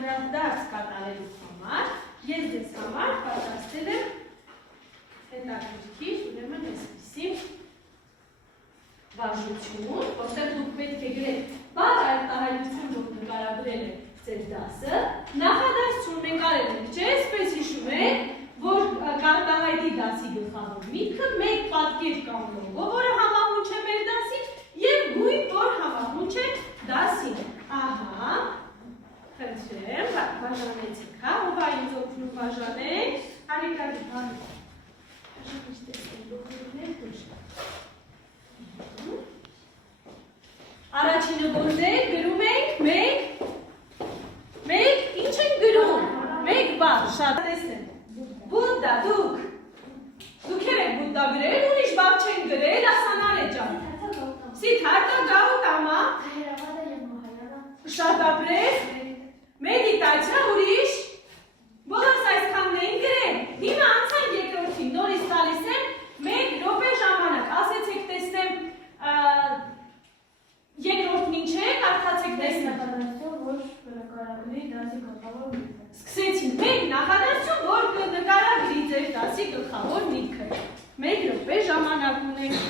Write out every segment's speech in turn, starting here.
անդրադարձ կատարելու համար ես ձեզ համար պատրաստել եմ հետաքրքիր, ուրեմն այսպիսի վարժություն, որտեղ դուք պետք է գրեք բառ արտահայտություն, որ նկարագրել է ձեր դասը, նախադասություն մենք արել ենք, չէ՞, այսպես հիշում եք, որ կարտահայտի դասի գլխավոր միտքը մեկ պատկեր կամ լոգո, որը համահունչ է մեր դասին, եւ գույն, որ համահունչ է դասին։ Ահա, խնդրեմ, բաժանեցիք, հա, ով է ինձ օգնում բաժանել, հարիկարի բան։ Առաջինը որն է, գրում ենք մեկ, ինչ ենք գրում, մեկ բառ, շատ տեսնեմ, Բուդդա, դուք եք Բուդդա գրել, ուրիշ բառ չեն գրել, ասանալ է ջան, Սիդհարթա Գաուտամա, շատ ապրես, մեդիտացիա, ուրիշ, բոլորս այսքանն էին գրել, հիմա անցանք երկրորդին, նորից տալիս եմ, մեկ րոպե ժամանակ, ասեցեք տեսնեմ, երկրորդն ինչ է, կարդացեք տեսնեմ, սկսեցինք մեկ նախադասություն, որ կնկարագրի ձեր դասի գլխավոր միտքը, մեկ րոպե ժամանակ ունենք,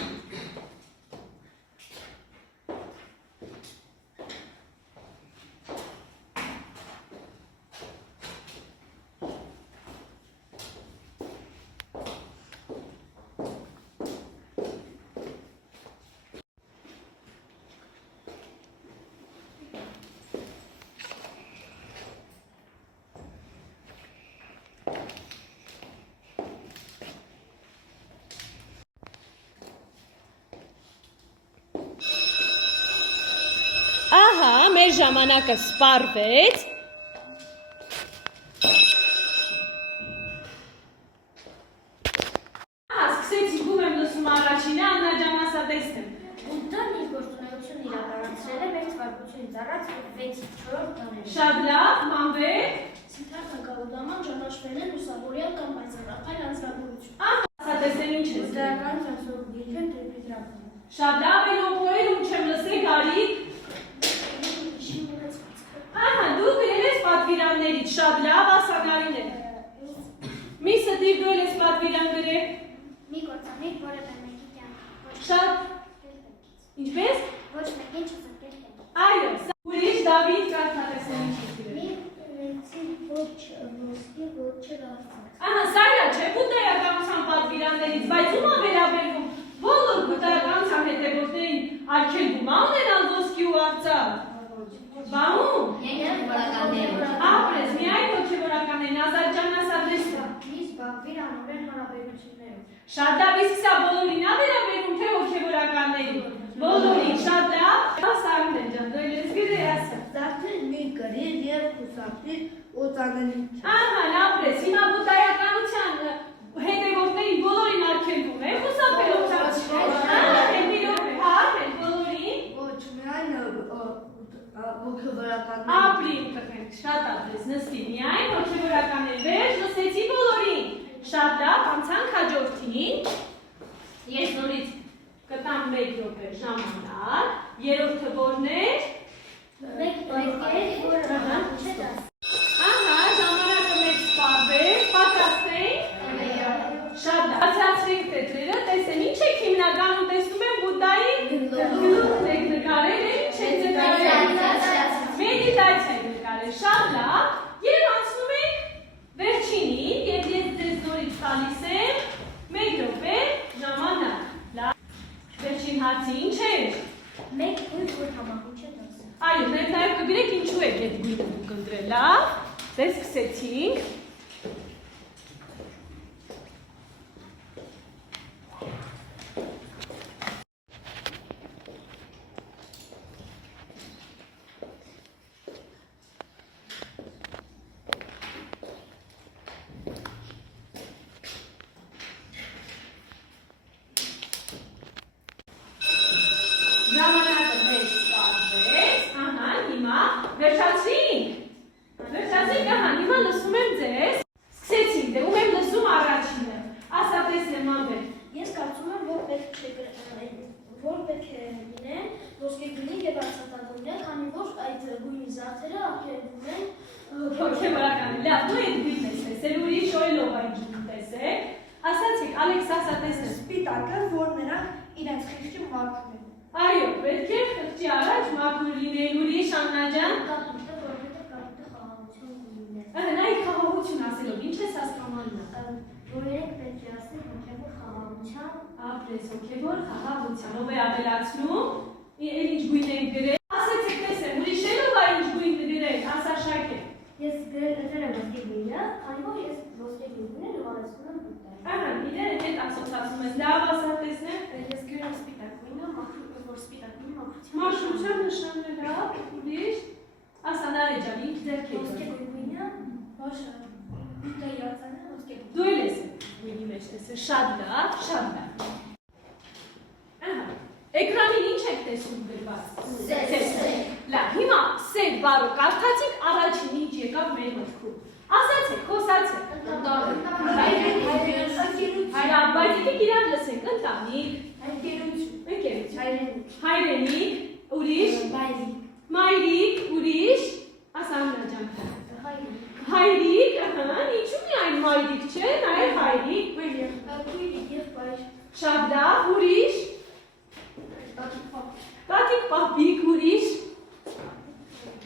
Ահա, մեր ժամանակը սպառվեց։ Ահա, սկսեցինք ում եմ լսում առաջինը, Աննա ջան ասա տեսնեմ։ Բուդդան իր գործունեությունը իրականացրել է 6 թվականից առաջ 6-4 տարի։ Շատ լավ, Մանվեր։ Սիդհարթա Գաուտաման ճանաչվել է լուսավորյալ կամ բացառական անձնավորություն։ Ահա, ասա տեսնեմ ինչ է։ Բուդդայական ճանաչողությունը տրիպիտրական։ Շատ լավ, ելոքորել ում չեմ լսել, Գարիկ։ Ահա, դու գրել ես պատվիրաններից, շատ լավ, ասագարին է։ Մի ստիր դու ես պատվիրան գրել։ Մի գործանիկ, որևէ մեկի կյանք։ Շատ։ Ինչպես։ Ոչ մեկին չզրկել կյանք։ Այո, ուրիշ Դավիթ կարդա տեսնեմ ինչ ես գրել։ Մի ոսկի ոչ չդարձած։ Ահա, սա չէ բուդդայականության պատվիրաններից, բայց ում է վերաբերվում բոլոր բուդդայականության հետևորդներին արգելվում ա ունենալ ոսկի ու արծաթ։ Բաում։ Ապրես, միայն հոգևորականներին, Ազատ ջան ասա դեսա։ Մի զբաղվիր անորեն հարաբերություններով։ Շատ լավ, իսկ սա բոլորին ա վերաբերվում թե հոգևորականներին։ Բոլորին, շատ լավ։ Ասարուն են ջան, դու ես գրել ասա։ Դարձել մի գրել և խուսափիր օծանելիք։ Ահա, ապրես, հիմա բուդդայականության հետևորդներին բոլորին արգելվում է, խուսափել Ոչ, միայն հոգևորականներ։ Ապրին տղենք, շատ ապրես, նստի, միայն հոգևորականներ, վերջ նստեցի բոլորին։ Շատ լավ, անցանք հաջորդին, ես նորից կտամ մեկ րոպե ժամանակ, երրորդը որն էր։ Ահա, ժամանակը մեկ սպառվեց, պատրաստենք։ Շատ լավ, բացացրենք տետրերը, տեսեմ ինչ եք հիմնականում տեսնում եմ Բուդդայի գլուխն եք նկարել, ինչ եք նկարել։ Մեդիտացիա եք նկարել, շատ լավ, և անցնում ենք վերջինին, և ես ձեզ նորից տալիս եմ մեկ րոպե ժամանակ։ Լավ, վերջին հարցի ինչ էր։ Մեկ գույն, որ համահունչ է դասը։ Այո, նաև կգրեք ինչու եք այդ գույնը դուք ընտրել, լավ, դե սկսեցինք։ Ժամանակը մեզ սպառվեց, ահա, հիմա վերջացրինք, ահա, հիմա լսում եմ ձեզ, սկսեցինք, դե ում եմ լսում առաջինը, ասա տեսնեմ Մանվեր։ Ես կարծում եմ, որ պետք է լինեն ոսկե գույնի և արծաթագույնը, քանի որ այդ գույնի զարդերը արգելվում են Լավ, դու եք դիպն ես տեսել, ուրիշ օյլով այն ջուն տեսել։ Ասացիք, Ալեքս ասա տեսնել։ Սպիտակը, որ նրանք իրենց խիղճը մաքրում են։ Այո, պետք է խղճի առաջ մաքուր լինել, ուրիշ Աննա ջան։ Կապիտը, որովհետև կապիտը խաղաղություն ունի։ Նայ խաղաղություն ասելով, ինչ ես ասում Աննա։ Որ երեք պետք է ասել հոգևոր խաղաղության։ Ապրես հոգևոր խաղաղության, ով է ավելացնում, ինչ գույն ենք գրել։ Ասեցիք տեսեմ, ուրիշելով այ ինչ գույն գրել, ասա Շակե։ Ես գրել եմ ոսկե գույնը, քանի որ ես ոսկե գույնը նվազեցնում եմ ուտել։ Ահա, իրեն հետ ասոցացում ես, լավ ասա տեսնեմ։ Ես գրել եմ սպիտակ գույնը, որ սպիտակ գույնը մաքրության։ Մաշրության նշանները, ուրիշ։ Ասա Նարե ջան, ինչ ձեռք եք։ Ոսկե գույնը, ոչ ուտել իրացանը ոսկե գույնը։ Դու էլ ես գույնի մեջ տեսել, շատ լավ, շատ լավ։ Ահա, էկրանին ինչ եք տեսնում գրված։ Սեր։ Լավ, հիմա սեր բառը կարդացիք, առաջին ինչ եկավ մեր մտքում։ Ասացեք, խոսացեք։ Հայրան, բայց եկեք իրար լսենք, ընտանիք, հայրենիք, ուրիշ, մայրիկ, ուրիշ, ասաննա ջան, հայրիկ, ինչու միայն մայրիկ չէ, նաև հայրիկ, շատ լավ, ուրիշ, տատիկ պապիկ, ուրիշ,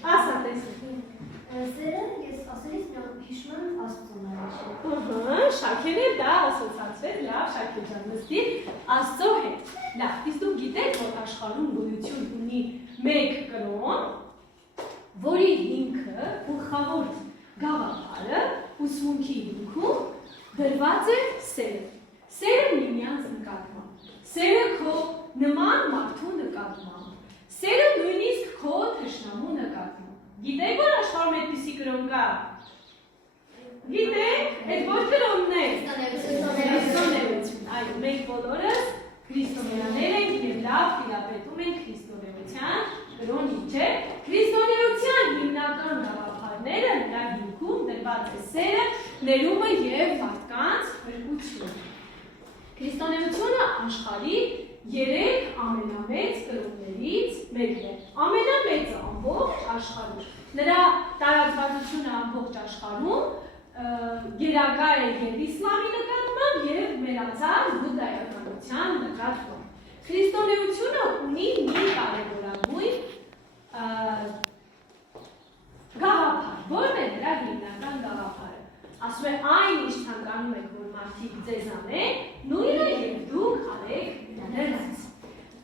ասա տեսնենք։ Սերը ես ասելիս միան հիշում եմ Աստծուն առաջ։ Շաքեն է դա ասոցացվել, լավ Շաքե ջան, նստի Աստծո հետ։ Լավ, իսկ դուք գիտեք, որ աշխարհում գոյություն ունի մեկ կրոն, որի հիմքը գլխավոր գաղափարը ուսմունքի հիմքում դրված է սերը։ Սերը միմյանց նկատմամբ, սերը քո նման մարդու նկատմամբ, սերը նույնիսկ քո թշնամու նկատմամբ։ Գիտեք, որ աշխարհում այդպիսի կրոն կա։ Գիտեք, այդ ոչ կրոնն է։ Քրիստոնեություն։ Այո, մենք բոլորս քրիստոնյաներ ենք եւ լավ տիրապետում ենք քրիստոնեության կրոնին, չէ՞։ Քրիստոնեության հիմնական գաղափարները նրա հիմքում դրված է սերը, ներումը եւ մարդկանց փրկությունը։ Քրիստոնեությունը աշխարհի 3 ամենամեծ կրոններից մեկն է։ Ամենամեծը ամբողջ աշխարհում։ Նրա տարածվածությունը ամբողջ աշխարհում գերակա է եւ իսլամի նկատմամբ եւ մերացած բուդդայականության նկատմամբ։ Քրիստոնեությունը ունի մի կարևորագույն գաղափար, որն է նրա հիմնական գաղափարը։ Ասում է այն ինչ ցանկանում եք, որ մարդիկ ձեզ անեն, նույնը եւ դուք արեք նրանց։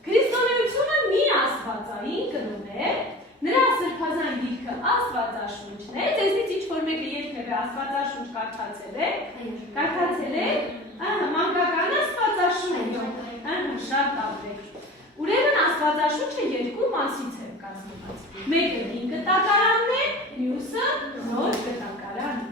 Քրիստոնեությունը մի աստվածային կրոն է, նրա սրբազան գիրքը Աստվածաշունչն է, ձեզնից ինչ-որ մեկը երբևէ Աստվածաշունչ կարդացել է, մանկական Աստվածաշունչ, շատ լավ։ Ուրեմն Աստվածաշունչը երկու մասից է կազմված։ Մեկը հին կտակարանն է, մյուսը նոր կտակարանն է։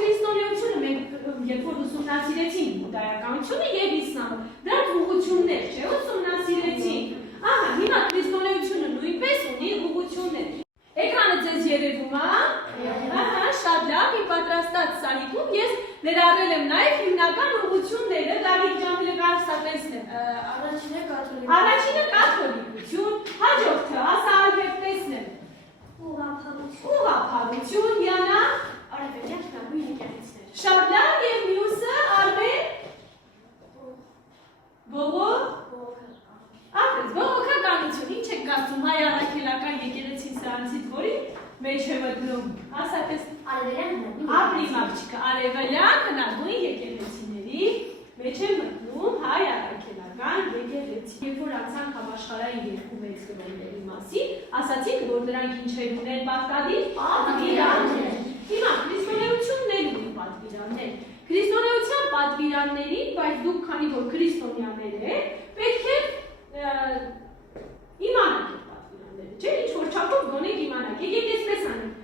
Քրիստոնեությունը մենք երբ որ ուսումնասիրեցինք բուդդայականությունը եւ իսլամը, դրանց ուղղություններ չէ, ուսումնասիրեցինք։ Ահա, հիմա քրիստոնեությունը նույնպես ունի ուղղություններ։ Էկրանը ձեզ երևում է։ Ահա, շատ լավ, իմ պատրաստած սահիկում ես ներառել եմ նաեւ հիմնական ուղղությունները, Դավիթ ջան, կարծա տեսնեմ։ Առաջինը կաթոլիկություն, հաջորդը ասա ալբերտ տեսնեմ։ Ուղղափառություն, Յանա։ Շատ լավ եւ մյուսը արմեն բողոքականություն, ինչ եք կարծում հայ առաքելական եկեղեցին սրանցից, որի մեջ է մտնում, ասա պես ապրիմ աղջիկը, արևելյան հնագույն եկեղեցիների մեջ է մտնում հայ առաքելական եկեղեցի։ Երբ որ անցանք համաշխարհային երկու մեծ կրոնների մասին, ասացինք, որ դրանք ինչեր ունեն պատկադիր պատվիրաններ։ Հիմա քրիստոնեությունն էլ ունի պատվիրաններ։ Քրիստոնեության պատվիրաններին, բայց դուք քանի որ քրիստոնյաներ եք, պետք է իմանաք այդ պատվիրանները, չէ՞, ինչ որ չափով գոնեք իմանաք։ Եկեք այսպես անենք։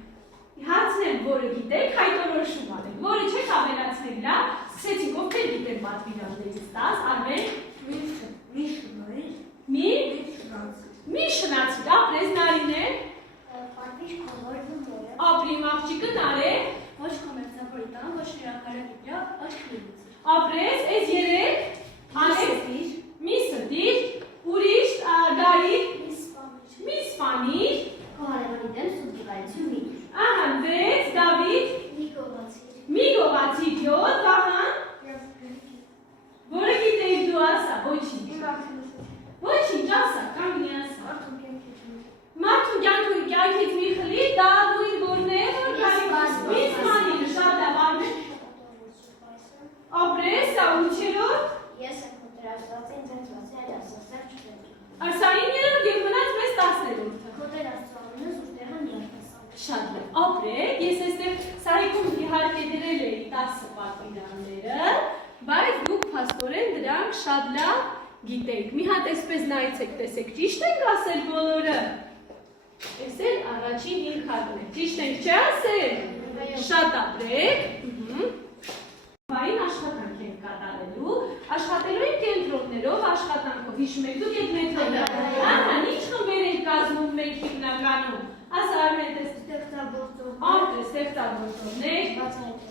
Հարցնեմ, որը գիտեք, հայտորոշում անենք, որը չեք ավելացնել, լավ, սկսեցինք ովքեր գիտեն պատվիրաններից 10, արմեն մի շնացիր, ապրես Նարինե, ապրիմ աղջիկը Նարե, ոչ կոմերցիոն տան, ոչ հրապարակի ոչ քնից։ Ապրես, այս երեք անեք մի ստիր, ուրիշ գարիկ, մի սպանիր, Քո հարևանի դեմ սուբտիվայություն մի։ ահա, 6 Դավիթ, մի Շատ լավ, ապրեք, ես այստեղ սահիկում իհարկե դրել էի 10 պատվիրանները, բայց դուք փաստորեն դրանք շատ լավ գիտեք։ Մի հատ այսպես նայեցեք, տեսեք, ճիշտ ենք ասել բոլորը։ Այս էլ առաջին 5 հատն է, ճիշտ ենք չէ ասել։ Շատ ապրեք։ Բային աշխատանք ենք կատարելու, աշխատելու ենք կենտրոններով, աշխատանքով, հիշում եք դուք այդ մեթոդը։ Ահա, ինչ խմբեր ենք կազմում մենք հիմնականում։ Ասա Արմեն, ստեղծագործողներ,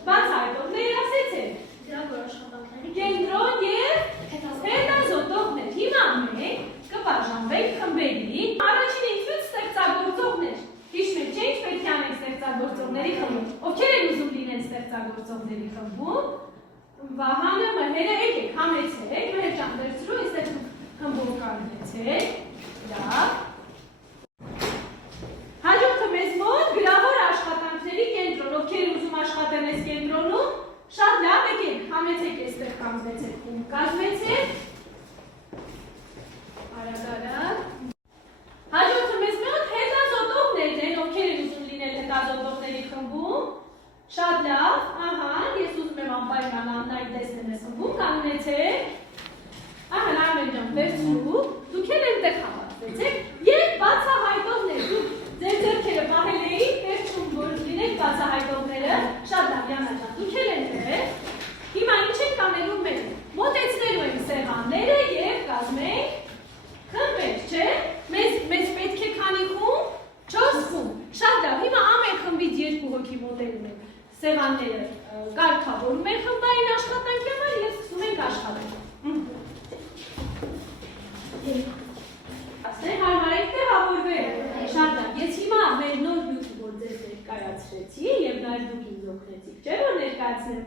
բացահայտողներ, ասեցեք։ Դրանք որ աշխատանքների Կենտրոն և հետազոտողներ։ Հիմա մենք կբաժանվենք խմբերի։ Առաջին ինքնուց ստեղծագործողներ։ Հիշում եք, չէ՞, ինչ պետք է անենք ստեղծագործողների խմբում։ Ովքեր են ուզում լինեն ստեղծագործողների խմբում։ Վահանը, Մհերը, եկեք, համեցեք, Մհեր ջան, վերցրու, այստեղ խմբում կանգնեցեք։ Լավ։ Հաջորդը մեզ մոտ գրավոր աշխատանքների կենտրոն, ովքեր ուզում աշխատեն այս կենտրոնում, շատ լավ եկեք, համեցեք այստեղ կանգնեցեք, խումբ կազմեցեք։ Արագ։ Հաջորդը մեզ մոտ հետազոտողներն են, ովքեր են ուզում լինել հետազոտողների խմբում, շատ լավ, ահա, ես ուզում եմ անպայման Աննային տեսնեմ այս խմբում, կանգնեցեք։ Ահա, Արմեն ջան, վերցրու, դուք էլ այնտեղ հավաքվեցեք և բացահայտողներ, դուք ձեր ձեռքերը պահել էիք, վերջում որ լինեք բացահայտողները, շատ լավ, Յանա ջան, դուք էլ այնտեղ։ Հիմա ինչ ենք անելու մենք, մոտեցնելու ենք սեղանները և կազմենք խմբեր, չէ՞։ Մեզ պետք է քանի խումբ, 4 խումբ, շատ լավ, հիմա ամեն խմբից 2 հոգի մոտենում ենք սեղանները կարգավորում են խմբային աշխատանքի համար և սկսում ենք աշխատել։ Ասեն հարմարեք տեղավորվել։ Շատ լավ, ես հիմա մեր նոր նյութը, որ ձեզ ներկայացրեցի և նաև դուք ինձ օգնեցիք, չէ՞ որ ներկայացնեմ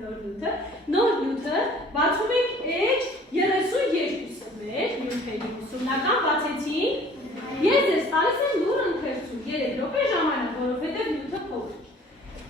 նոր նյութը, բացում ենք էջ 32-ը մեր նյութերի ուսումնական բացեցինք, ես ձեզ տալիս եմ լուր ընթերցում 3 րոպե ժամանակ, որովհետև նյութը փոքր։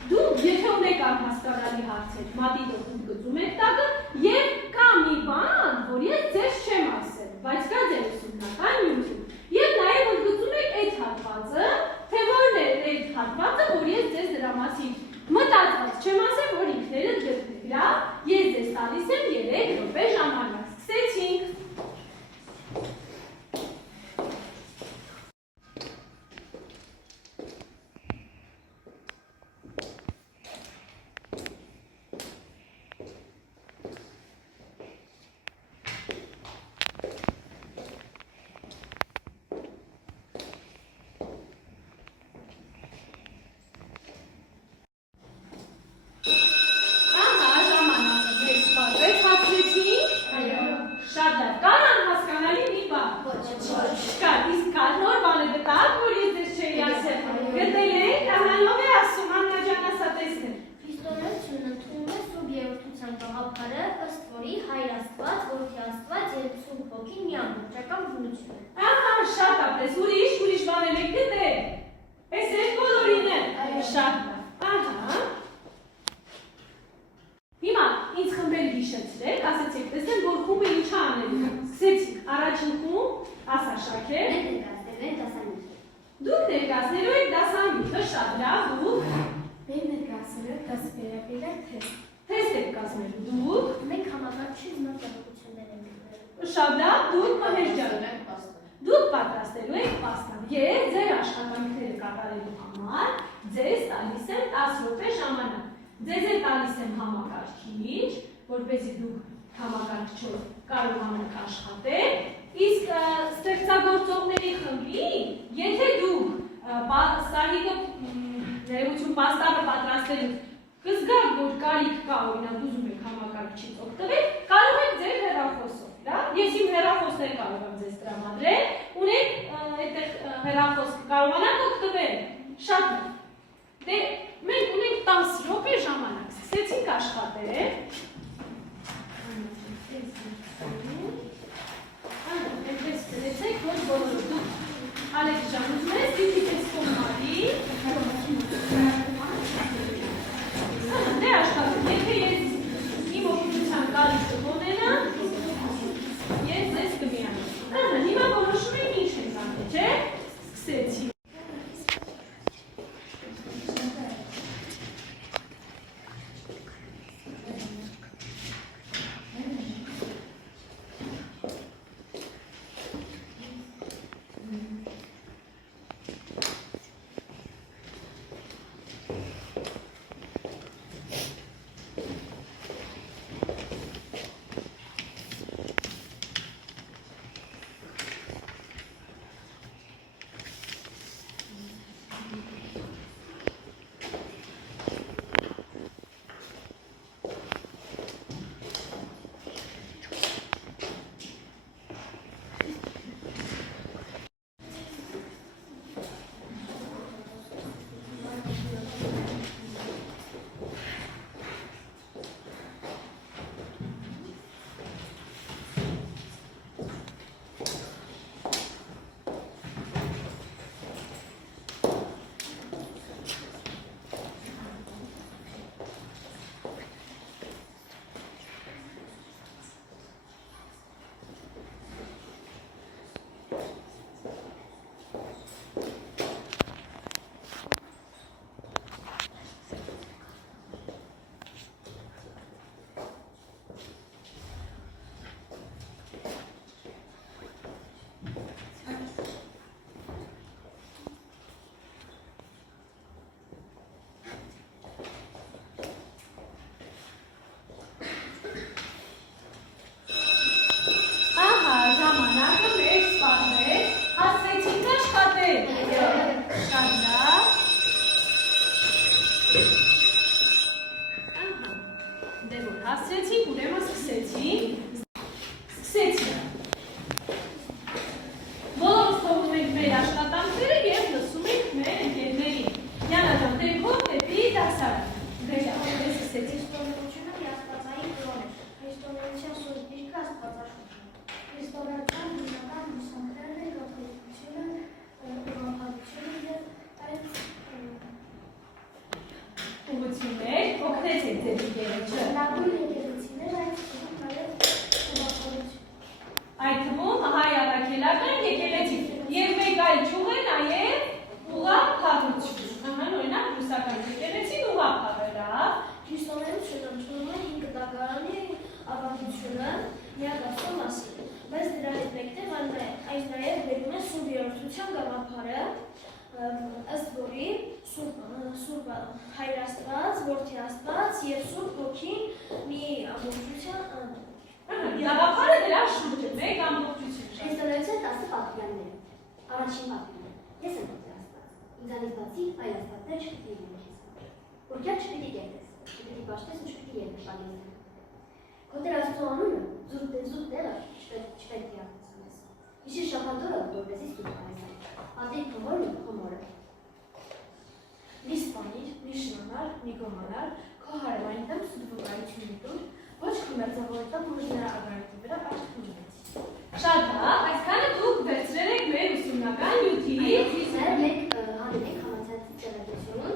Դուք եթե ունեք անհասկանալի հարցեր, մատիտով ընդգծում եք տակը և կա մի բան, որ ես ձեզ չեմ ասել, բայց կա ձեր ուսումնական նյութում։ Եվ նաև ընդգծում եք այդ հատվածը, թե որն է այդ հատվածը, որ ես ձեզ դրա մասին մտածված չեմ ասել, որ ինքներդ գտնեք, լավ, ես ձեզ տալիս եմ 3 րոպե ժամանակ։ Սկսեցինք։ Դուք ներկայացնելու եք դասանյութը, շատ լավ, դուք մենք ներկայացնելու ենք դասվերապետական թեստ եք կազմելու, դուք մենք համակարգչի մոտավորություններ ենք գրել։ Շատ լավ, դուք Մհեր ջան, դուք պատրաստելու եք պաստան։ Ես ձեր աշխատանքները կատարելու համար ձեզ տալիս եմ 10 րոպե ժամանակ։ Ձեզ էլ տալիս եմ համակարգիչ, որպեսզի դուք համակարգչով կարողանաք աշխատել։ Իսկ ստեղծագործողների խմբին, եթե դուք սահիկը ներողություն պաստառը պատրաստելու կզգաք, որ կարիք կա, օրինակ ուզում եք համակարգչից օգտվել, կարող եք ձեր հեռախոսով, լավ։ Ես իմ հեռախոսներ կարող եմ ձեզ տրամադրել, ունեք այդտեղ հեռախոս կարողանաք օգտվել։ Շատ լավ։ Դե մենք ունենք 10 րոպե ժամանակ, սկսեցինք աշխատել։ Այնպես դրեցեք, որ բոլորը դուք Ալեքս ջան, ուզում ես դիպիկ ես կոմարի դե աշխատում, եթե ես իմ օգնության կարիք կունենամ, ես ձեզ կմիանամ։ Հիմա որոշում ենք ինչ ենք անում, չէ՞։ Սկսեցի։ Ահա։ Դե որ հասցրեցինք, ուրեմն սկսեցինք։ Բոլորս թողնում ենք մեր աշխատանքները և լսում ենք մեր ընկերներին։ Յանա ջան, դեպքով դեպի դասարան։ Դե սկսեցինք։ Քրիստոնեությունը աստվածային կրոն է։ Քրիստոնեության սուրբ դիրքը աստվածաշունչն է։ Քրիստոնեության հիմնական ուսանքներն են կաթոլիկությունը, ուղղափառությունը և այլ ուղղություններ, օգնեցեք ձեր ընկերոջը։ լավագույն եկեղեցիներ այդ նաև ուղղափառություն։ Այդ թվում հայ առաքելական եկեղեցի և մեկ այլ ճյուղ է նաև ուղղափառություն։ Ահա օրինակ ռուսական եկեղեցին ուղղափառ է, լավ։ Քրիստոնեությունը ընդունում է 5 դատարանի ավանդությունը միադասո մասին, բայց դրա հետ մեկտեղ այս նաև բերում է սուրբ երրորդության գաղափարը, ըստ որի սուրբ Հայր Աստված, Որդի Աստված և Սուրբ Հոգին մի ամբողջության Գաղափարը դրա շուրջ է, մեկ ամբողջություն։ Քրիստոնեության 10 պատվիրաններ։ Առաջին պատվիրանը. Ես եմ Որդի Աստված։ Ինձանից բացի այլ աստվածներ չպիտի լինեն քեզ։ Որդյալ չպիտի կերտես, չպիտի պաշտես ու չպիտի երբշալես։ Քո Տեր Աստծո անունը զուտ տեղը չպետք է արտասանես։ Հիշիր շաբաթօրը, որպեսզի սուրբ անես այն։ Պատիվ քո հորն ու քո մորը։ մի սպանիր, մի շնորհար, մի գոմանար, քո հարևանի դեմ սուտ վկայություն տուր, ոչ քո մերձավորությամբ ուժ նրա ագարակի վրա աշխատությունից։ Շատ լավ, այսքանը դուք վերցրել եք մեր ուսումնական նյութի։ Ձեր մեկ հանենք համացած ծրագրություն։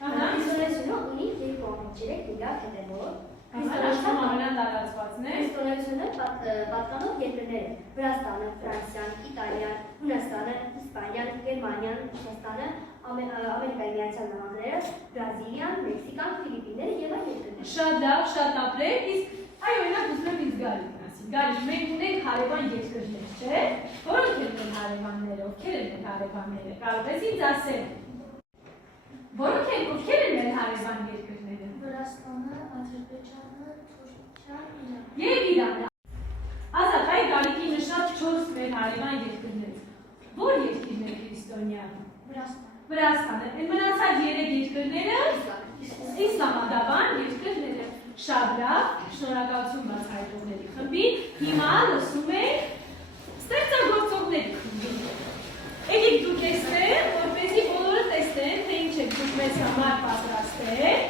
Քրիստոնեությունը ունի 2 կողմերից միլիարդ հետևող։ Աշխարհում ամենատարածվածն է։ Քրիստոնեությունը պատկանող երկրներ են. Վրաստանը, Ֆրանսիան, Իտալիան, Հունաստանը, Իսպանիան, Գերմանիան, Ռուսաստանը, Ամերիկայի Միացյալ Նահանգները, Բրազիլիան, Մեքսիկան, Ֆիլիպինները եւ այլ երկրներ։ Շատ լավ, շատ ապրեք, իսկ այ օրինակ ուզում եմ ինձ Գալին ասի։ Գալի, մենք ունենք հարևան երկրներ, չէ՞։ Որոնք են մեր հարևանները, ովքեր են մեր հարևանները։ Կարող ես ինձ ասել։ Որոնք են, ովքեր են մեր հարևան երկրները։ Վրաստանը, Ադրբեջանը, Թուրքիան, Իրանը։ Եվ Իրանը։ Ազատ, այ Գալիկի նշած 4 մեր հարևան երկրներ։ Որ երկիրն է քրիստոնյա։ Վրաստանը։ Այն մնացած 3 երկրները իսլամադավան երկրները։ Շատ լավ, շնորհակալություն բացահայտողների խմբին։ Հիմա լսում ենք ստեղծագործողների խմբին։ Եկեք դուք էստեղ, որպեսզի բոլորը տեսնեն, թե ինչ եք դուք մեզ համար պատրաստել։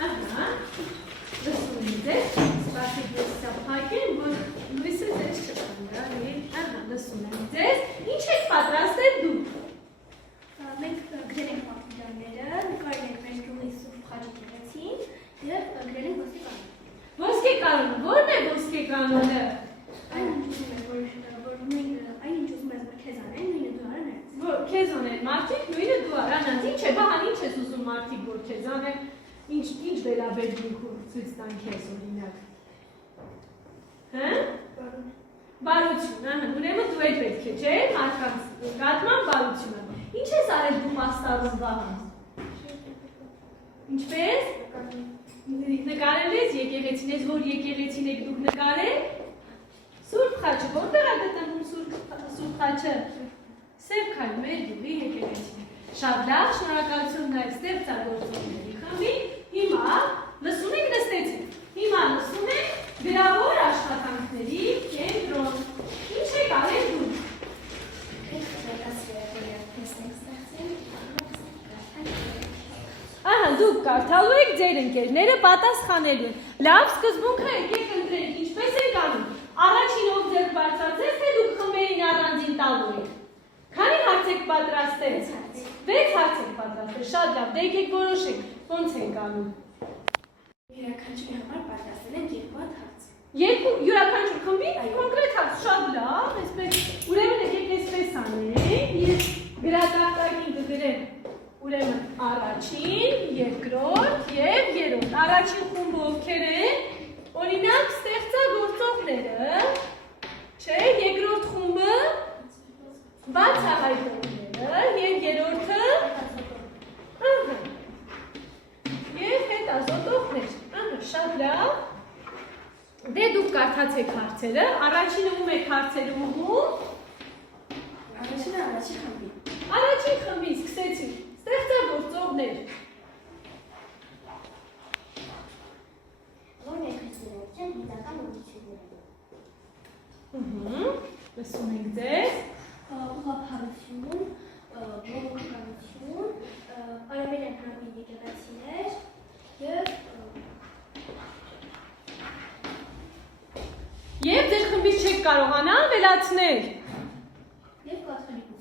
Ահա, լսում եք ձեզ, սպասեք ես սապակեն, որ լույսը ձեզ չկան, ահա, լսում եք ձեզ, ինչ եք պատրաստել դուք։ Մենք գրել ենք պատվիրանները, նկարել ենք մեր գյուղի սուրբ խաչի եկեղեցին և գրել ենք ոսկե կանոնը։ Ոսկե կանոնը, ո՞րն է ոսկե կանոնը։ Այն ինչ ուզում ես, որ մենք այն ինչ ուզում ես, որ քեզ անեն, նույնը դու արել ես։ Որ քեզ անեն մարդիկ, նույնը դու արանած, ինչ է, բահան ինչ ես ուզում մարդիկ, որ քեզ անեն, ինչ վերաբերմունք ու ցույց տան քեզ օրինակ։ Հա՞։ Բարություն, ահա, ուրեմն դու էլ պետք է, չէ՞, մարդկանց նկատմամբ բարությունը։ Ինչ ես արել դու պաստառում վահան։ Ինչպես։ Նկարել ես եկեղեցին, ես որ եկեղեցին եք դուք նկարել։ Սուրբ խաչը, որտեղ է գտնվում Սուրբ խաչը։ Սև քայլ մեր գյուղի եկեղեցին։ Շատ լավ, շնորհակալություն նաև ստեղծագործողների խմբին։ Հիմա լսում եք, նստեցեք։ Հիմա լսում եք գրավոր աշխատանքների կենտրոն։ Ինչ եք արել դուք։ Ահա, դուք կարդալու եք ձեր ընկերները պատասխանելու են։ Լավ, սկզբունքը եկեք ընտրենք, ինչպես եք անում։ Առաջին ով ձեռք բարձրացրեց, թե դուք խմբերին առանձին տալու եք։ Քանի հարց եք պատրաստել։ 6 հարց եք պատրաստել, շատ լավ, դե եկեք որոշեք, ոնց ենք անում։ Յուրաքանչյուրի համար պատրաստել ենք 2 հատ հարց։ Յուրաքանչյուր խմբի կոնկրետ հարց, շատ լավ, այսպես, ուրեմն եկեք այսպես անենք, ես գրատախտակին կգրեմ, ուրեմն առաջին, երկրորդ և երրորդ։ Առաջին խումբը ովքեր են, օրինակ ստեղծագործողները, չէ, երկրորդ խումբը բացահայտողները և երրորդը և հետազոտողներ, շատ լավ, դե դուք կարդացեք հարցերը, առաջինը ում եք հարցերը ուղղում, առաջի խմբի։ Առաջին խմբի սկսեցինք ստեղծագործողներ։ Որն է քրիստոնեության հիմնական ուղղությունները։ Լսում ենք ձեզ։ Ուղղափառություն, բողոքականություն, արևելյան հրապի եկեղեցիներ Եվ ձեր խմբից չեք կարողանա ավելացնել։ եւ կաթոլիկություն։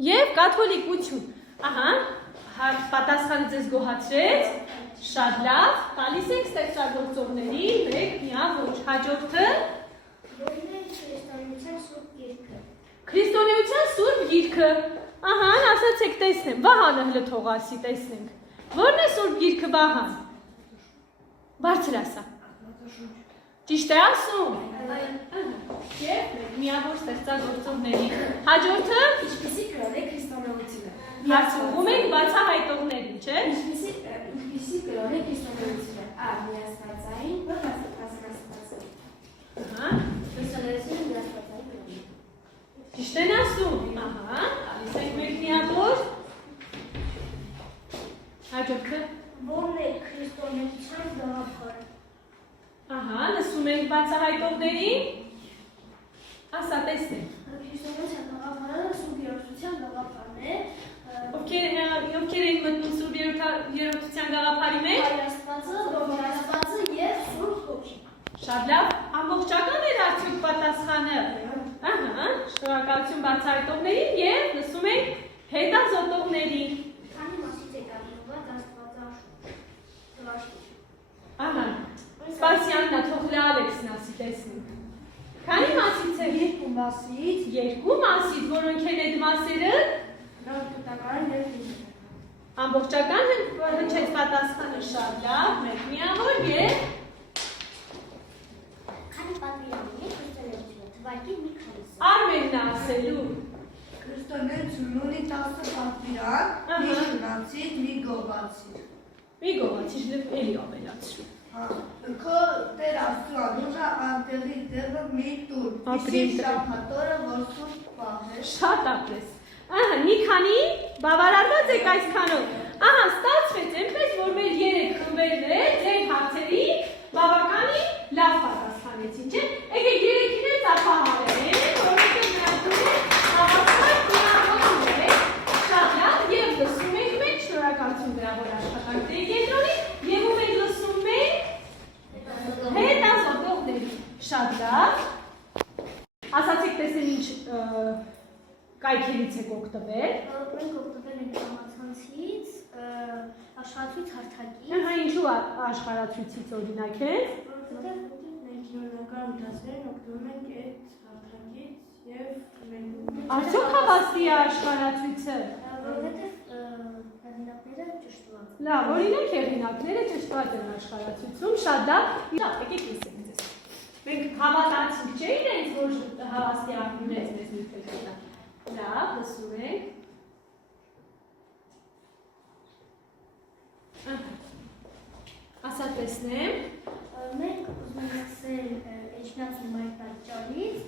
Եվ կաթոլիկություն։ Ահա, պատասխանը ձեզ գոհացրեց։ Շատ լավ, տալիս ենք ստեղծագործողների մեկ միավոր հաջորդը Որն է քրիստոնեության սուրբ գիրքը։ Քրիստոնեության սուրբ գիրքը։ Ահա, ասացեք տեսնեմ, Վահանը հլը թող ասի տեսնենք։ Որն է սուրբ գիրքը Վահան։ Բարձր ասա։ Ճիշտ է ասում։ Եվ մեկ միավոր ստեղծագործողների հաջորդը Ինչպիսի կրոն է քրիստոնեությունը։ հարցում ենք բացահայտողներին, չէ՞։ Ինչպիսի կրոն է քրիստոնեությունը։ Ա. Միաստվածային, Բ. Աստվածային։ Ահա, Քրիստոնեությունը միաստվածային կրոն է։ ճիշտ են ասում։ Ահա, տալիս ենք մեկ միավոր։ Հաջորդը Որն է քրիստոնեության գաղափարը։ Ահա, լսում ենք բացահայտողներին։ Ասա տեսնենք։ Քրիստոնեության գաղափարը սուրբ երրորդության գաղափարն է։ Ովքեր էին մտնում սուրբ երրորդության գաղափարի մեջ։ Հայր Աստվածը, Ողորմ Աստվածը եւ Սուրբ Հոգին։ Շատ լավ, ամբողջական էր արդյոք պատասխանը։ Ահա, շնորհակալություն բացահայտողներին եւ լսում ենք հետազոտողներին։ Քանի մասից է կազմված Աստվածաշունչը։ Ահա, Սպասյաննա թող Ալեքսն ասի տեսնենք։ Քանի մասից է։ Երկու մասից Երկու մասից, որոնք են այդ մասերը։ գաղափարական եւ Ամբողջական հնչեց պատասխանը շատ լավ, մեկ միավոր եւ Քանի պատվիրանի է քրիստոնեությունը, թվարկի մի քանիսը։ Արմենն է ասելու։ քրիստոնեություն ունի 10 պատվիրան, մի շնացից, մի գողացից։ Մի գողացի էլի ավելացրու։ Քո Տեր Աստծո անունը անտեղի դեղը մի տուր։ Ապրիլ Իսկ շաբաթօրը որ սուրբ պահ է։ Շատ ապրես։ Ահա, մի քանի բավարարված եք այսքանով։ Ահա, ստացվեց այնպես, որ մեր 3 խմբերներ ձեր հարցերի բավականին լավ պատասխանեցին, չէ՞։ Եկեք 3-ին էլ ծափահարենք, որովհետև նրանցում է հավասար միավորներ։ Շատ լավ, եւ լսում եք մեկ շնորհակալություն գրավոր աշխատանքների կենտրոնի, եւ ում եք լսում եք հետազոտողների։ Շատ լավ։ Ասացեք տեսեն ինչ կայքերից եք օգտվել։ Մենք օգտվել ենք համացանցից, աշխատույց հարթակից, Ահա ինչու աշխարհացույցից օրինակ է։ որովհետև մենք հիմնական դասերն օգտվում ենք այդ հարթակից եւ Արդյոք հավաստի է աշխարհացույցը։ որովհետև հեղինակները ճշտված են։ Լավ, օրինակ հեղինակները ճշտված են աշխարհացույցում, շատ լավ։ Լավ, եկեք լսենք ձեզ։ Մենք հավատացինք, չէ՞ իրենց, որ հավաստի ակումբներից մեզ նույնպես կտա։ Լավ, լսում ենք։ Ասա տեսնեմ։ Մենք ուզում ենք սկսել Էջմիածին այդ պատճառից,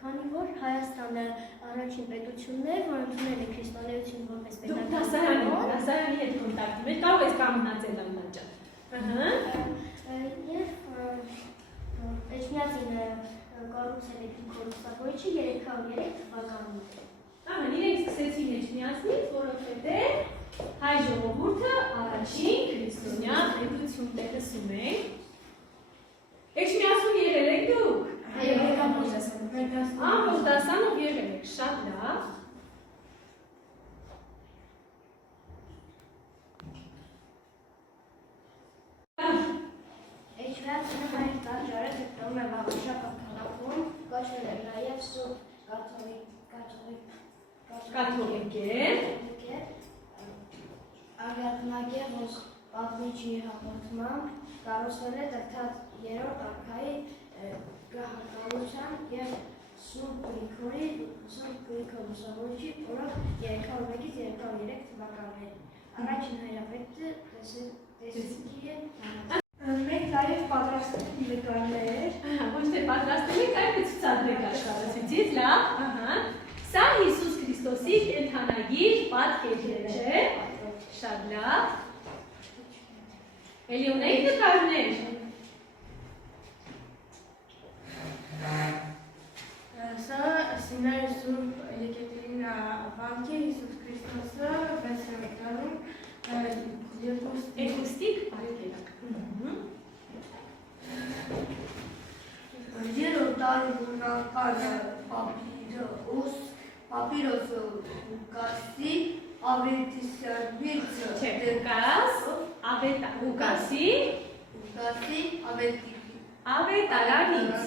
քանի որ Հայաստանը առաջին պետությունն է, որ ընդունել է քրիստոնեություն որպես Դուք պետական դասարանի հետ կոնտակտի մեջ կարող ես կանգնացել այն պատճառ։ Ահա։ Եվ Էջմիածին կառուցել է Գրիգորոսավորիչը 303 թվականին։ Ահա, իրենք սկսեցին Էջմիածնից, որովհետև հայ ժողովուրդը առաջին քրիստոնյա պետությունն է, լսում եք։ Էջմիածնում եղել եք դուք։ Ամբողջ դասանով եղել եք, շատ լավ։ Էջմիածինը այդ տաճարը գտնվում է Վաղաշապատ քաղաքում, կոչվել է նաև Սուրբ Կաթոլիկ է։ Արգատնակերոս պատմիչի հաղորդմամբ կառուցվել է Տղթած 3-րդ արքայի գահականության և Սուրբ Գրիգոր Լուսավորիչի օրոք 301-ից 303 թվականներին։ Առաջին հայրապետը տեսիքի է։ Մենք նաև պատրաստել ենք նկարներ։ Ոչ թե պատրաստել եք, այլ ցուցադրեք աշխարհացույցից, լավ, ահա։ Սա Հիսուս Հնագիր պատկերներ չէ։ Շատ լավ։ Էլի ունեք նկարներ։ Սա Սինայի Սուրբ Եկատերինա վանքի Հիսուս Քրիստոսը 6-րդ դարում Էկուստիկ պատկերակ։ Երրորդ տարի բնակարը Պապիրոս Ուկասի Ավետիսյանից Չէ, Ուկաս, Ուկասի ավետարանից։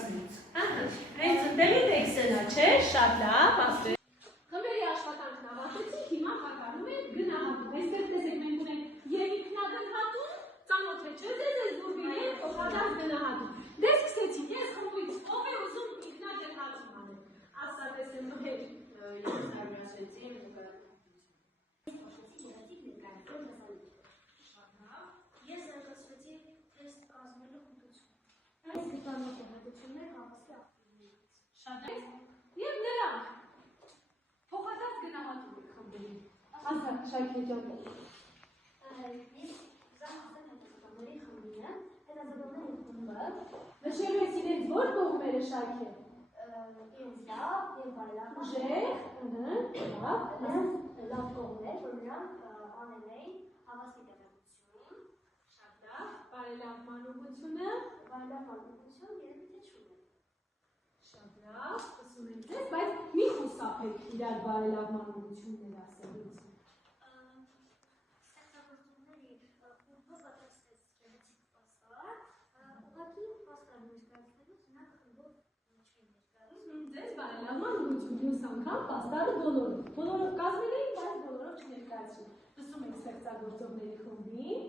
Հենց ընդելի տեքստելա չէ, շատ լավ, ասպեր։ Խմբերի աշխատանքն ավարտեցինք, հիմա հականում ենք գնահատում։ Այստեղ տեսեք մենք ունենք և ինքնագնահատում, ծանոթ է չէ, ձեզ զուրբին ենք, փոխադարձ գնահատում։ Դե սկսեցինք, ես խմբից ով է ուզում ինքնագնահատում անել։ Ասա տեսեմ մեր։ Ես արմիասվեցի Ես զարգացվեցի թեստ կազմելու հմտություն։ Այս գտանոց հմտություններ հավաստի ակտիվներից։ Շատ է։ Եվ նրանք փոխադարձ գնահատում եք խմբերի։ Ասա, Շայքե ջան։ Ես զանգ ասել հետազոտողների խմբինը, հետազոտողների խումբը, Նշելու ես իրենց որ կողմերը Շայքե։ իրենց լավ և բարելավ Ուժեղ, լավ, լավ կողմներ, որ նրանք անել էին հավաստի տեղեկություն, շատ լավ, բարելավման ուղղությունը, բարելավման ուղղություն երևի թե չունեն։ շատ լավ, ասում ենք ձեզ, բայց մի խուսափեք իրար բարելավման ուղղություններ ասելուց։ Ստեղծագործությունների խումբը պատրաստեց գեղեցիկ պաստառ, ուղղակի պաստառն ներկայացնելուց նրանք խմբով չէին ներկայացնում։ Ձեզ բարելավման ուղղություն մյուս անգամ պաստառը բոլորով կազմել էին, բայց բոլորով չներկայացրին։ Լսում եք ստեղծագործողների խմբին,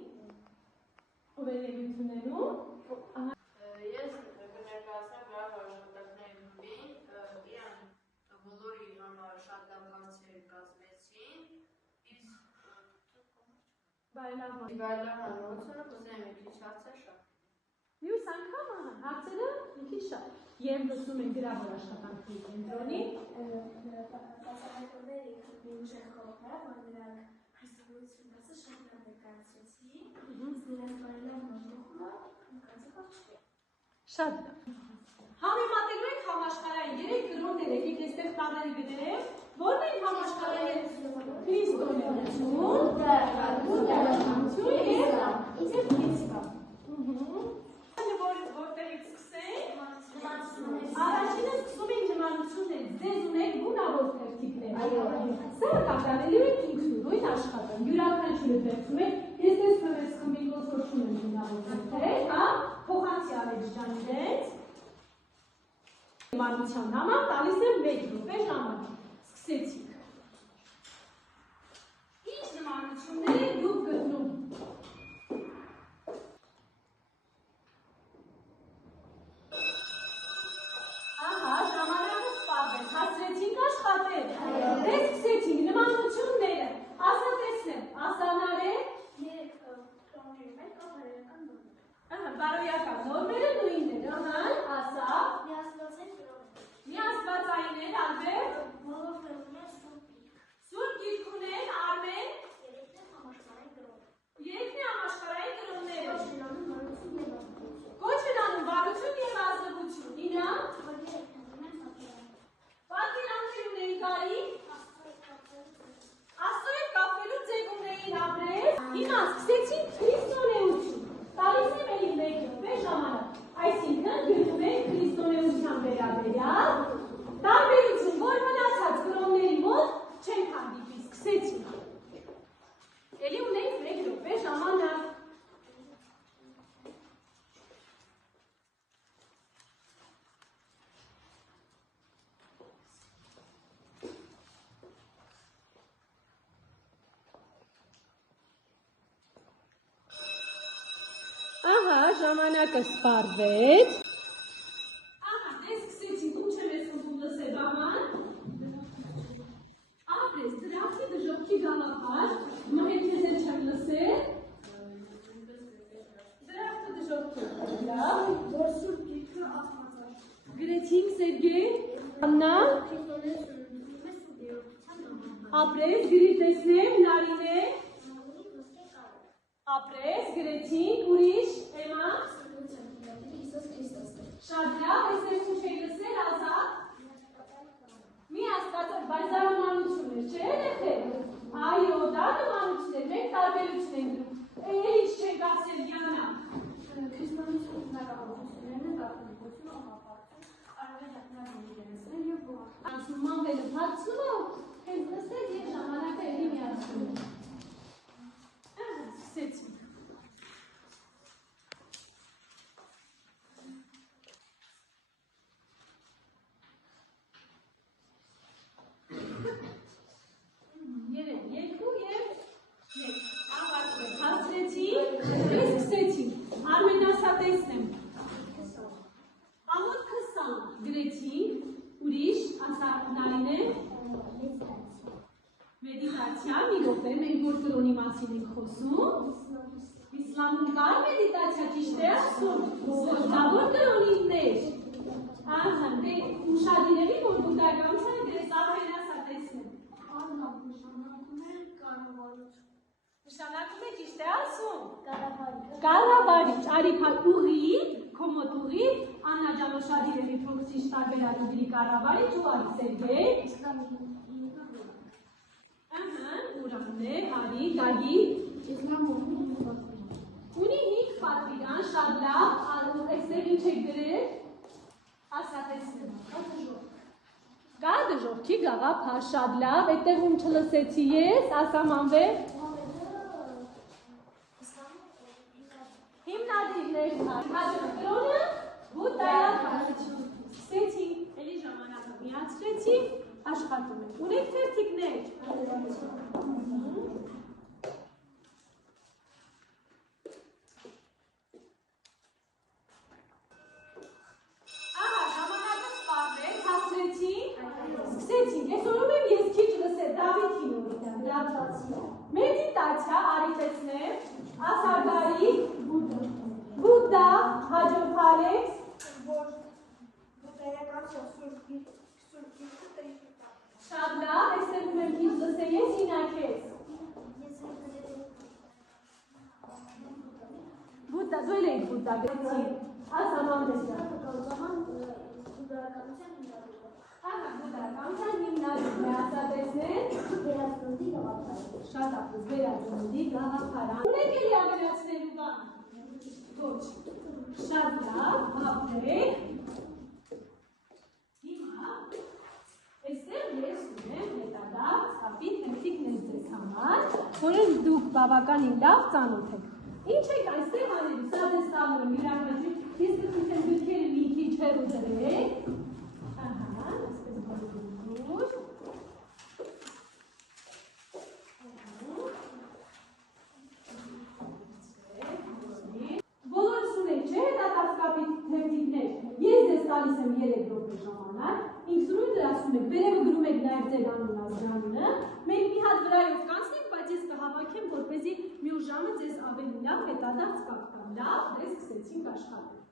ով է ելույթունենում, Ես կներկայացնեմ լավ աշխատանքների խմբին, իրան բոլորի համար շատ լավ հարցեր կազմեցին, իսկ բարելավման։ բարելավման ուղղությունը կուզեմ մի քիչ հարցեր շատ։ Մյուս անգամ հարցերը մի քիչ շատ։ Եվ լսում են գրավոր աշխատանքների կենտրոնի։ Բացահայտողների խմբի ուժեղ կողմերը, որ նրանք քրիստոնեություն դասը շատ լավ ներկայացրեցին, իսկ նրանց բարելավման կողմը կարծիքով չէ։ Շատ լավ։ Համեմատելու ենք համաշխարհային 3 կրոններ, եկեք այստեղ տառերը գտնենք, որն են համաշխարհային քրիստոնեություն, դերականություն եւ իսլամ։ Որտեղից սկսենք։ Առաջինը սկսում ենք նմանություններից, ձեզ ունեք բունավոր քրտիկներ։ Սա կատարելու եք ինքնուրույն աշխատանք, յուրաքանչյուրը վերցում եք, ես տեսնում եմ խմբին ոնց որ չունեմ բունավոր քրտեր, հա, փոխանցի արեք ջանից, նմանության համար տալիս եմ 1 րոպե ժամանակ, սկսեցինք։ Ինչ նմանություններ եք դուք գտնում։ Ահա, ժամանակը սպառվեց, հասրեցինք աշխատել, դե սկսեցինք նմանությունները, ասա տեսնեմ, ասանարեք, Երեք կրոնների մեջ կա բարոյական նորմեր։ բարոյական նորմերը նույնն են, ասա, Միասնված են կրոններ։ միասվածային են, Ալբերտ, Բոլոր կրոնները սուրբ գիրք։ Սուրբ գիրք ունեն, Արմեն, Երեքն են համաշխարհային կրոններ։ երեքն է համաշխարհային կրոնները, Կոչ են անում բարություն կոչ են անում բարություն և ազնվություն։ և ազնվություն, Նինա, Որ երեքն ունեն պատկերային։ պատկերաններ ունեին Գարի, Աստծո Աստծո հետ հետ կապվելու կապվելու ձեկ ունեին ապրել, հիմա սկսեցինք քրիստոնեություն, տալիս եմ էլի 1 րոպե ժամանակ, այսինքն գտնում ենք քրիստոնեության վերաբերյալ, տարբերություն, որ մնացած կրոնների մոտ չենք հանդիպի, սկսեցինք, էլի ունենք 1 րոպե ժամանակ, Ահա, ժամանակը սպառվեց։ Ահա, դե սկսեցինք, ինչ եմ ես ուզում լսել, ահա։ Ապրես, դրախտի դժողքի գաղափար, մհետ ես էլ չեմ լսել։ Դրախտի դժողքի, լավ։ որ սուրբ գիրքը աստվածաշ։ Գրեցինք Սերգեյ, Աննա, Քրիստոնեությունը սուրբ երրորդության նման։ Ապրես, գրի տեսնեմ, նարինե։ Ապրես, գրեցին, ուրիշ, Էմա։ Շատ լավ, այսպես ինչ եք լսել, ազատ։ Մի հասկացող, բայց դա նմանություն էր, չէ՞ երեխեք։ Այո, դա նմանություն էր, մենք տարբերություն ենք գրում։ Էլ ինչ չենք ասել, Յանա։ Քրիստոնեություն հնարավորություններն են կաթոլիկությունը, համապատասխան, արևելյան եկեղեցիներ եւ բուհ։ Անցնում վելը բացում, հենց նստեց եւ ժամանակը էլի միացնում։ Սկսեցինք։ Երեք, երկու եւ մեկ։ Ավարտվեց։ Հասցրեցինք, եւ սկսեցինք։ Արմեն ասա տեսնեմ։ Ամոթ 20 գրեցինք, ուրիշ, ասա նայնե։ Մեդիտացիա, մի րոպե, մենք որ կրոնի մասին ենք խոսում։ Իսլամում կար մեդիտացիա, ճիշտ է ասում։ Դա որ կրոնիներ։ Ահա, դե ուշադիրելի որ բուդդայականության գրես Արմեն ասա տեսնեմ։ Նշանակում է ճիշտ է ասում։ Կառավարիչ, արիփա ուղի, կոմոդ ուղի, Աննա ջան ուշադիրելի փոխսիշ տարբերակը գրի կառավարիչ ու արի Սերգեյ։ Ահա, ուրանն է, արի, գագի։ Ունի 5 պատվիրան, շատ լավ, այստեղ ինչ եք գրել։ Ասա տեսնեմ։ Կա դժողքի գաղափար, շատ լավ, այդտեղ ում չլսեցի ես, ասա մանվե։ Հիմնադիրներ կար, հաջորդ կրոնը բուդդայական։ Սկսեցինք, էլի ժամանակը միացրեցինք, աշխատում ենք։ Ունեք թերթիկներ։ Սկսեցինք, այսօրում եմ ես քիչ լսել Դավիթին օրինակ, լացացի։ Մեդիտացիա, արի տեսնեմ, ասագարի, Բուդդա, հաջորդ Ալեքս, շատ լավ, այստեղ ում եմ քիչ լսել ես, ինաքես։ Բուդդա, դու էլ եք Բուդդա գրեցի, ասաման տեսնեմ։ Ահա, բուդդայականության հիմնադրումն է, ասա տեսնեն, Վերածննդի գաղափարը։ շատ ապուս, վերածննդի գաղափարը։ Ունեք էլի ավելացնելու բան։ Ոչ։ Շատ լավ, ապրեք։ Հիմա, այստեղ ես ունեմ հետադարձ կապի թերթիկներ ձեզ համար, որոնց դուք բավականին լավ ծանոթ եք։ Ինչ եք այստեղ անելու, սա ձեզ տալու եմ իրականություն, ես կխնդրեմ դուքերը մի քիչ հեռու դրեք։ Բոլորս ունենք չէ հետադարձկապի թերթիկներ, ես ձեզ տալիս եմ 3 րոպե ժամանակ, ինքնուրույն դրասում եք, վերևը գրում եք նաև ձեր անունը, մենք մի հատ վրայով կանցնենք, բայց ես կհավաքեմ, որպեսզի մի օր ժամը ձեզ ավելի լավ հետադարձ կապ կա, լավ, դե սկսեցինք աշխատել։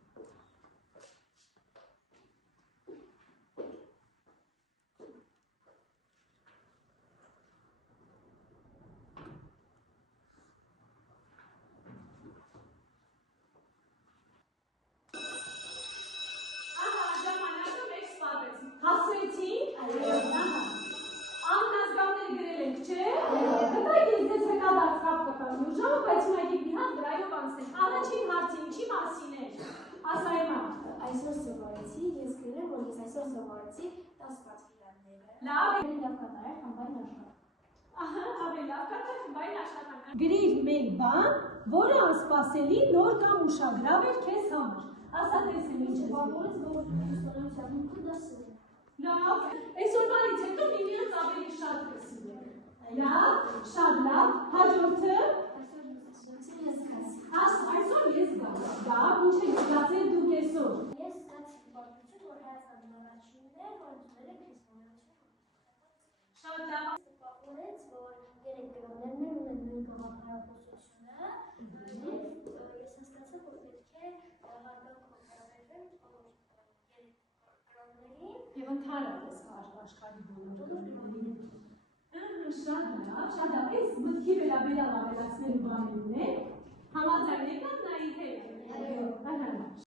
Այսօր սովորեցի, ես գրեմ, որ ես այսօր սովորեցի 10 պատվիրանները։ Լավ, լավ կատարել համբային աշխատանք։ ահա, ավելի լավ կատարել համբային աշխատանք։ Գրիր մեկ բան, որը անսպասելի, նոր կամ ուշագրավ էր քեզ համար։ Ասա տեսնեմ ինչ ես։ Բանորից որ քրիստոնեության ինքը դասել։ Լավ, այսօրվանից հետո միմյանց ավելի շատ կսիրեք։ Լավ, շատ լավ, հաջորդը։ Այսօր ես զգացի։ Դա ինչ եք զգացել դուք այսօր։ Ես զգացի պատմություն, որ Հայաստանի առաջինն է, որ ընդունել է քրիստոնեություն։ Շատ լավ։ Պատմեց, որ 3 կրոններն ունեն նույն գաղափարախոսությունը, եւ ես հասկացա, որ պետք է հարգանք հոգեբերել բոլոր 3 կրոններին։ Եվ ընդհանրապես աշխարհի բոլոր կրոններին։ շատ լավ, շատ լավ, ես մտքի վերաբերյալ ավելացնելու բաներ ունեք, համաձայն եկաք նայի հետ։ Ահա,